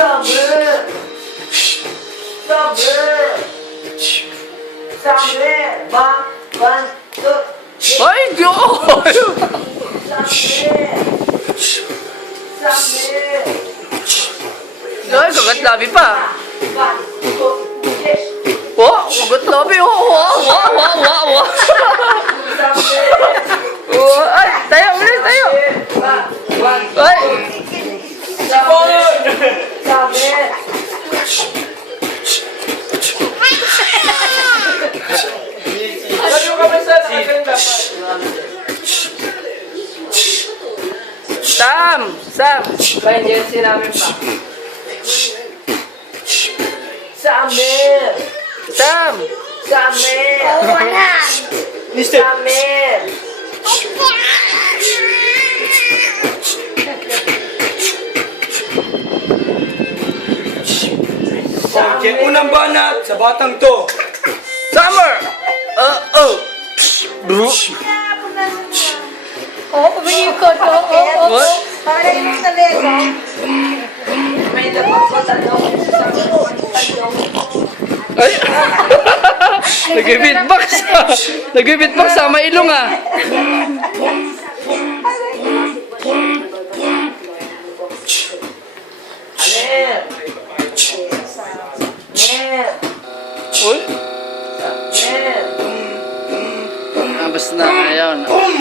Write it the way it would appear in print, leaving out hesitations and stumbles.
Summer. Summer. Summer. One, two. Ay, Diyos! Summer. Summer. Ay, kagat labi pa. One, two, yes. Oh, kagat labi. Oh, wow. Summer. Oh, ay, tayo, bilis tayo. One, Ay, Summer. Summer. Ano ka ba sa nakaganda pa? Sam. Ba, hindi yan sinamin pa. Summer. Sam. Summer. Wala. Summer. Okay, unang banat sa batang to. Summer. Oh. Bro. Oo, pabigyan ko to. Oo. What? Para yung sa Lego. May dapat ko tanong. Ay. Nag-beatbox. Nag-beatbox sama ilong ah. Amer. Amer. Uy.